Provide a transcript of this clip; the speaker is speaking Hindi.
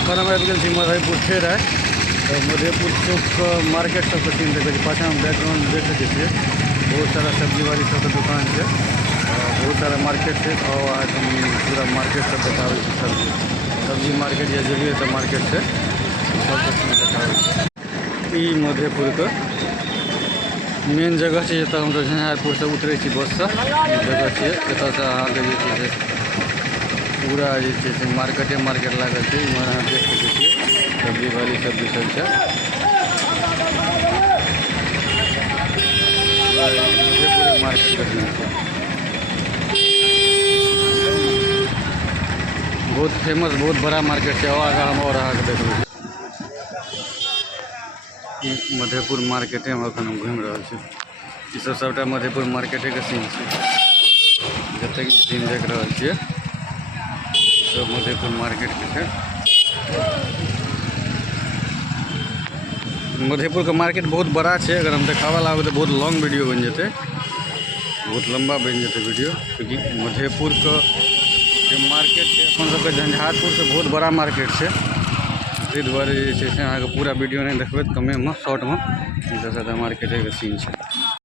अखन हम आबि गेल छी मधेपुर ठेरा। तो मधेपुर चौक मार्केट सबके सीन देखै छी। पाछा में बैकग्राउंड देख सकै छियै, बहुत सारा सब्जी वाली सबके दुकान छै, बहुत सारा मार्केट छै। और आज हम पूरा मार्केट सब देखाबै छी। सब्जी मार्केट या जो भी एतऽ मार्केट छै सबके सीन देखाबै छी। ई मधेपुर के मेन जगह छै जतऽ हम झंझारपुर से उतरै छी बस से। जगह छै एतऽ से अहाँके जे छै से पूरा जे छै से मार्केट लागल छै। इमहर अहाँ देख सकै छियै सब्जी वाली सब बैठल छै। मधेपुर मार्केट के सीन छै, बहुत फेमस, बहुत बड़ा मार्केट छै। और आगाँ हम और अहाँके देखबै मधेपुर मार्केटे में अखन हम घूमि रहल छी। ई सब सबटा मधेपुर मार्केटे के सीन छै। जते कि सीन देख रहल छियै सब मधेपुर मार्केट के छै। मधेपुर का मार्केट बहुत बड़ा है। अगर हम देखावा लागू तो बहुत लॉन्ग वीडियो बन जाते, बहुत लंबा बन जाते वीडियो। क्योंकि मधेपुर का जो मार्केट है अपन सबके झंझारपुर से बहुत बड़ा मार्केट है। ताहि दुआरे जे छै से अहाँके पूरा वीडियो नहीं देखबै, कमे में शॉर्ट में मार्केट के सीन है।